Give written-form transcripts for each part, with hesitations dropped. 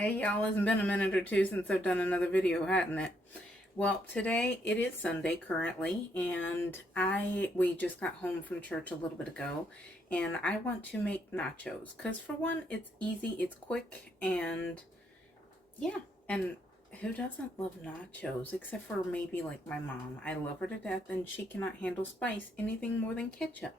Hey y'all, it's been a minute or two since I've done another video, hadn't it? Well, today it is Sunday currently, and we just got home from church a little bit ago, and I want to make nachos because for one, it's easy, it's quick, and yeah, and who doesn't love nachos except for maybe like my mom? I love her to death, and she cannot handle spice anything more than ketchup.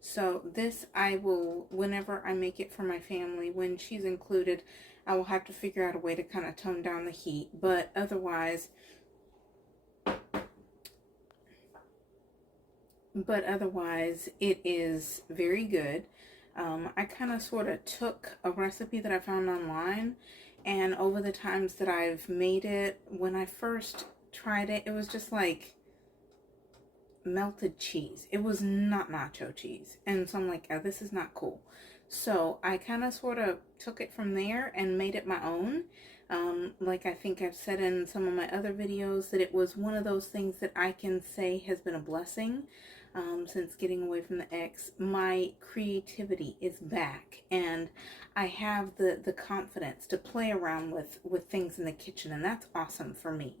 So this I will, whenever I make it for my family, when she's included, I will have to figure out a way to kind of tone down the heat. But otherwise, it is very good. I kind of sort of took a recipe that I found online, and over the times that I've made it, when I first tried it, it was just like melted cheese. It was not nacho cheese. And so I'm like, oh, this is not cool. So I kind of sort of took it from there and made it my own. Like I think I've said in some of my other videos, that it was one of those things that I can say has been a blessing. Since getting away from the ex, my creativity is back, and I have the confidence to play around with things in the kitchen, and that's awesome for me.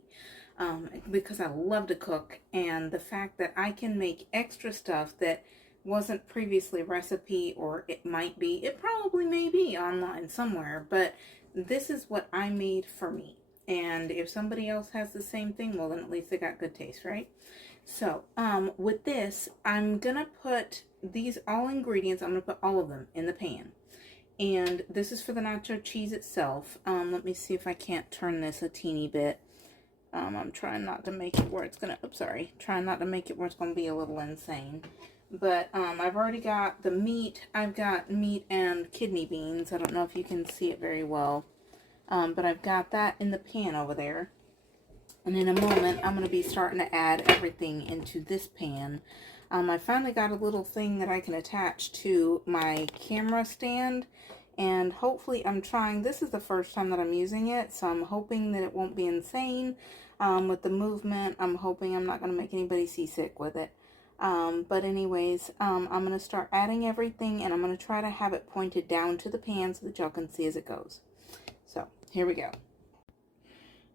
Because I love to cook, and the fact that I can make extra stuff that wasn't previously a recipe, or it probably may be online somewhere, but this is what I made for me. And if somebody else has the same thing, well, then at least they got good taste, right? So, with this, I'm gonna put these all ingredients, I'm gonna put all of them in the pan. And this is for the nacho cheese itself. Let me see if I can't turn this a teeny bit. I'm trying not to make it where it's gonna, trying not to make it where it's gonna be a little insane. But, I've already got the meat. I've got meat and kidney beans. I don't know if you can see it very well. But I've got that in the pan over there. And in a moment, I'm going to be starting to add everything into this pan. I finally got a little thing that I can attach to my camera stand. And hopefully this is the first time that I'm using it, so I'm hoping that it won't be insane with the movement. I'm hoping I'm not going to make anybody seasick with it. But anyways, I'm going to start adding everything, and I'm going to try to have it pointed down to the pan so that y'all can see as it goes. So, here we go.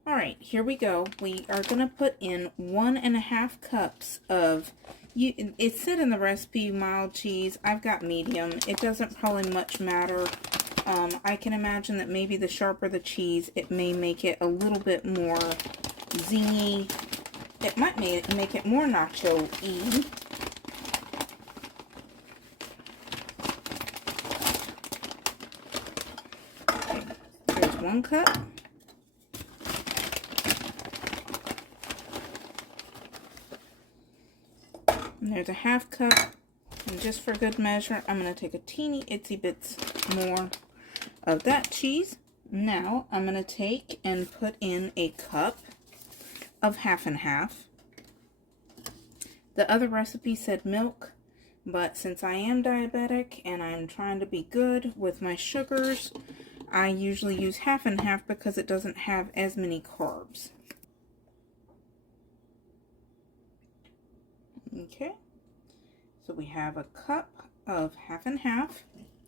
Alright, here we go. We are going to put in 1.5 cups of, it said in the recipe mild cheese. I've got medium. It doesn't probably much matter. I can imagine that maybe the sharper the cheese, it may make it a little bit more zingy. It might make it more nacho-y. Okay, there's 1 cup. And there's a 1/2 cup. And just for good measure, I'm going to take a teeny itsy bits more of that cheese. Now, I'm going to take and put in a cup of 1/2 The other recipe said milk, but since I am diabetic and I'm trying to be good with my sugars, I usually use 1/2 because it doesn't have as many carbs. Okay, so we have a cup of 1/2.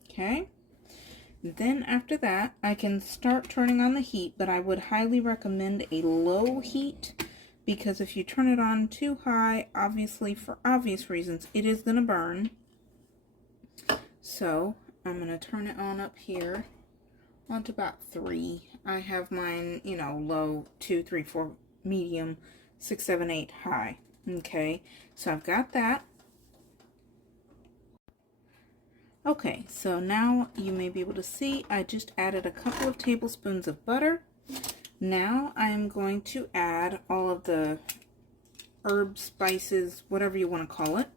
Okay, then after that, I can start turning on the heat, but I would highly recommend a low heat, because if you turn it on too high, obviously for obvious reasons, it is going to burn. So I'm going to turn it on up here on to about 3. I have mine, low, 2, 3, 4, medium, 6, 7, 8, high. Okay, so I've got that. Okay, so now you may be able to see I just added a couple of tablespoons of butter. Now I'm going to add all of the herbs, spices, whatever you want to call it.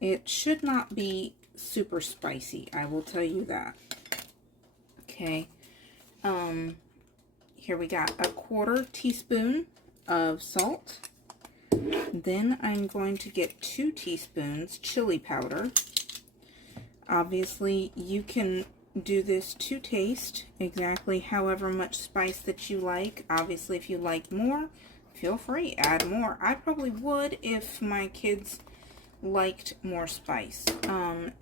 It should not be super spicy, I will tell you that. Okay, here we got a 1/4 teaspoon of salt. Then I'm going to get 2 teaspoons chili powder. Obviously, you can do this to taste exactly however much spice that you like. Obviously, if you like more, feel free, add more. I probably would if my kids liked more spice. But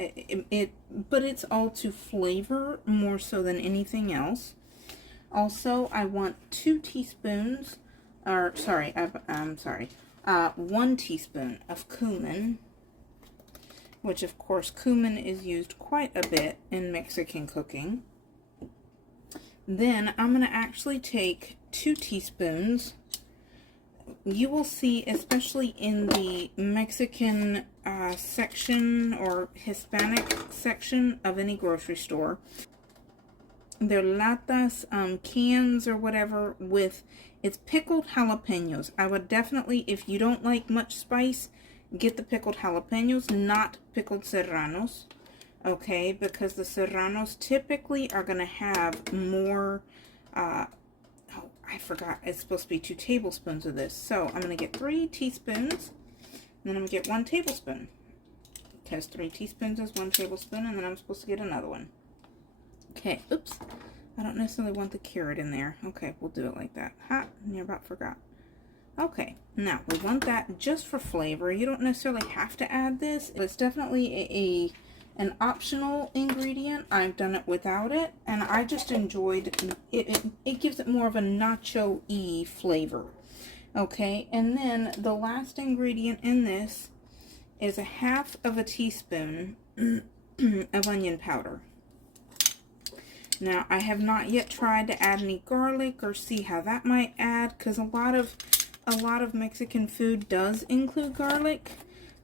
it's all to flavor more so than anything else. Also, I want 2 teaspoons, or sorry, I'm sorry, 1 teaspoon of cumin, which of course cumin is used quite a bit in Mexican cooking. Then I'm going to actually take 2 teaspoons. You will see, especially in the Mexican section or Hispanic section of any grocery store, their latas, cans or whatever with it's pickled jalapeños. I would definitely, if you don't like much spice, get the pickled jalapeños, not pickled serranos. Okay, because the serranos typically are going to have more, oh, I forgot, it's supposed to be 2 tablespoons of this. So I'm going to get 3 teaspoons, and then I'm going to get 1 tablespoon. Because 3 teaspoons is 1 tablespoon, and then I'm supposed to get another one. Okay, oops. I don't necessarily want the carrot in there. Okay, we'll do it like that. Ha, near about forgot. Okay, now we want that just for flavor. You don't necessarily have to add this. It's definitely an optional ingredient. I've done it without it, and I just enjoyed it. It gives it more of a nacho-y flavor. Okay, and then the last ingredient in this is 1/2 teaspoon of onion powder. Now, I have not yet tried to add any garlic or see how that might add, because a lot of Mexican food does include garlic.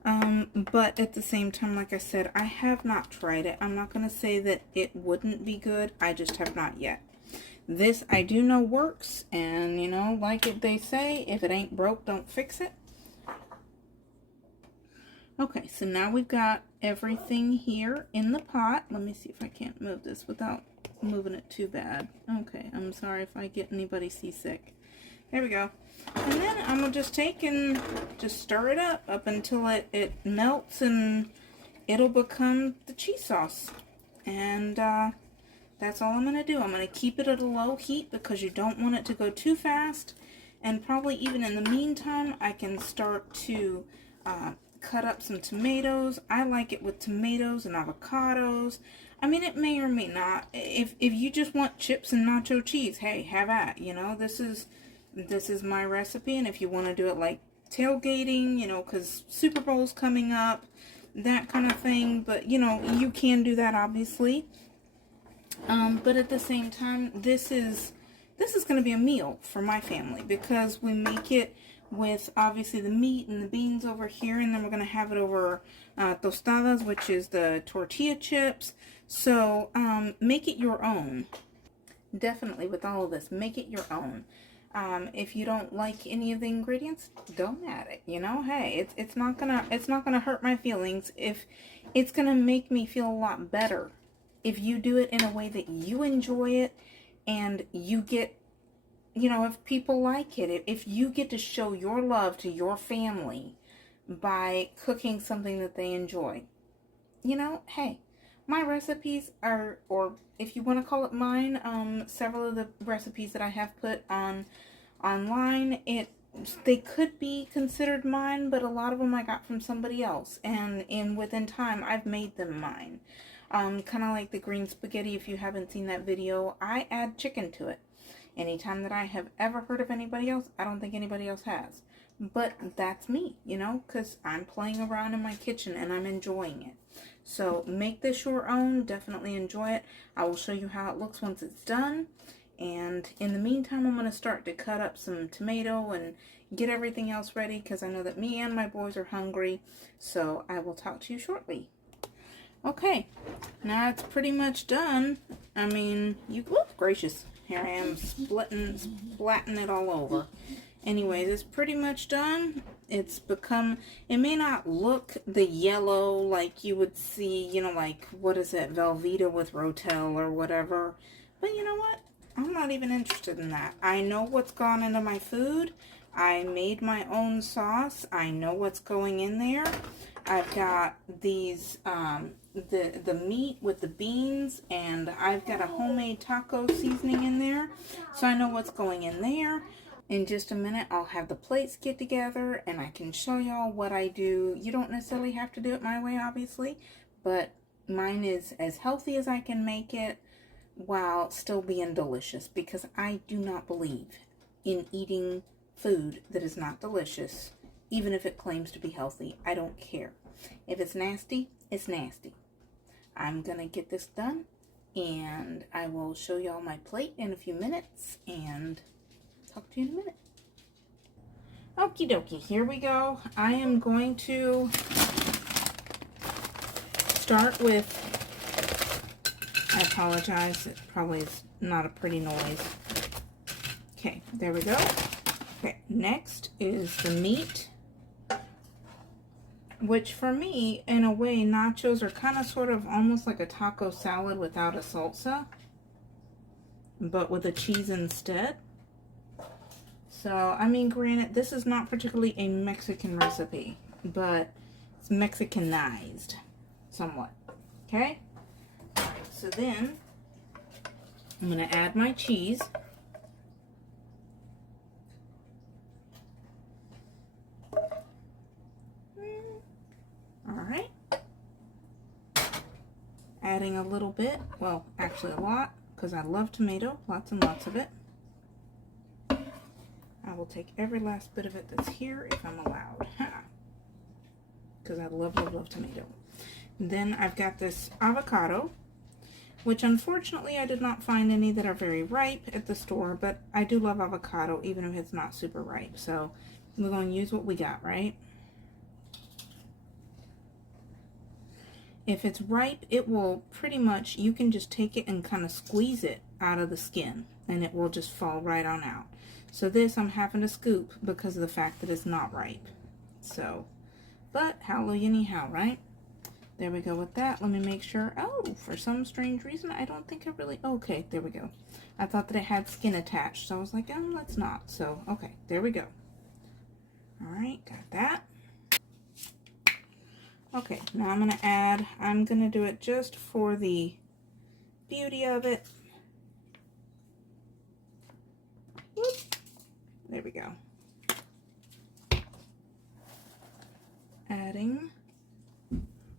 But at the same time, like I said, I have not tried it. I'm not going to say that it wouldn't be good. I just have not yet. This I do know works, and you know, like they say, if it ain't broke, don't fix it. Okay, so now we've got everything here in the pot. Let me see if I can't move this without moving it too bad. Okay, I'm sorry if I get anybody seasick. There we go. And then I'm going to just take and just stir it up until it melts and it'll become the cheese sauce. And that's all I'm going to do. I'm going to keep it at a low heat because you don't want it to go too fast. And probably even in the meantime, I can start to cut up some tomatoes. I like it with tomatoes and avocados. I mean, it may or may not. If you just want chips and nacho cheese, hey, have at. You know, this is my recipe, and if you want to do it like tailgating, you know, because Super Bowl's coming up, that kind of thing, but, you know, you can do that, obviously. But at the same time, this is going to be a meal for my family, because we make it with, obviously, the meat and the beans over here, and then we're going to have it over tostadas, which is the tortilla chips. So, make it your own. Definitely, with all of this, make it your own. If you don't like any of the ingredients, don't add it. You know, hey, it's not gonna hurt my feelings. If it's gonna make me feel a lot better if you do it in a way that you enjoy it, and you get, you know, if people like it, if you get to show your love to your family by cooking something that they enjoy, you know, hey, my recipes are, or if you want to call it mine, several of the recipes that I have put online, they could be considered mine, but a lot of them I got from somebody else, and within time I've made them mine. Kind of like the green spaghetti. If you haven't seen that video, I add chicken to it. Anytime that I have ever heard of anybody else, I don't think anybody else has. But that's me, you know, because I'm playing around in my kitchen and I'm enjoying it. So make this your own. Definitely enjoy it. I will show you how it looks once it's done. And in the meantime, I'm going to start to cut up some tomato and get everything else ready, because I know that me and my boys are hungry. So I will talk to you shortly. Okay, now it's pretty much done. I mean, whoop, gracious. Here I am splatting it all over. Anyways, it's pretty much done. It's become, it may not look the yellow like you would see, you know, like, what is it, Velveeta with Rotel or whatever. But you know what? I'm not even interested in that. I know what's gone into my food. I made my own sauce. I know what's going in there. I've got these, the meat with the beans, and I've got a homemade taco seasoning in there. So I know what's going in there. In just a minute, I'll have the plates get together and I can show y'all what I do. You don't necessarily have to do it my way, obviously, but mine is as healthy as I can make it while still being delicious, because I do not believe in eating food that is not delicious, even if it claims to be healthy. I don't care. If it's nasty, it's nasty. I'm gonna get this done and I will show y'all my plate in a few minutes and talk to you in a minute. Okie dokie, here we go. I am going to start with, I apologize, it probably is not a pretty noise. Okay, there we go. Okay, next is the meat, which for me, in a way, nachos are kind of sort of almost like a taco salad without a salsa, but with a cheese instead. So, I mean, granted, this is not particularly a Mexican recipe, but it's Mexicanized somewhat. Okay? Alright, so then I'm going to add my cheese. Alright. Adding a little bit, well, actually a lot, because I love tomato, lots and lots of it. I will take every last bit of it that's here if I'm allowed, because I love, love, love tomato. And then I've got this avocado, which unfortunately I did not find any that are very ripe at the store, but I do love avocado even if it's not super ripe. So we're going to use what we got, right? If it's ripe, it will pretty much, you can just take it and kind of squeeze it out of the skin and it will just fall right on out. So this I'm having to scoop because of the fact that it's not ripe. So, but hallelujah anyhow, right? There we go with that. Let me make sure. Oh, for some strange reason, I don't think I really, okay, there we go. I thought that it had skin attached, so I was like, oh, let's not. So, okay, there we go. All right, got that. Okay, now I'm going to do it just for the beauty of it. Whoop. There we go. Adding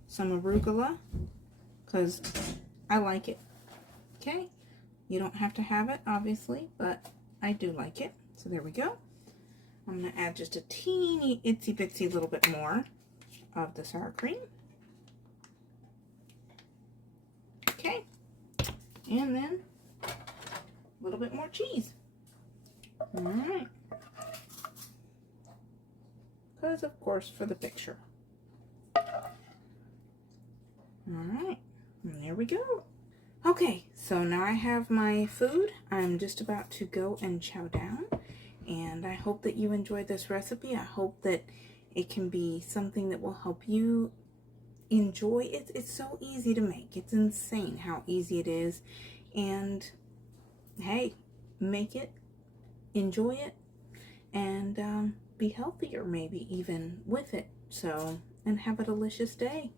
some arugula, because I like it. Okay, you don't have to have it, obviously, but I do like it. So there we go. I'm going to add just a teeny itsy bitsy little bit more of the sour cream. Okay, and then a little bit more cheese. All right, because of course for the picture. All right, and there we go. Okay, so now I have my food. I'm just about to go and chow down, and I hope that you enjoyed this recipe. I hope that it can be something that will help you enjoy it. It's so easy to make. It's insane how easy it is. And hey, make it, enjoy it, and be healthier maybe even with it. So, and have a delicious day.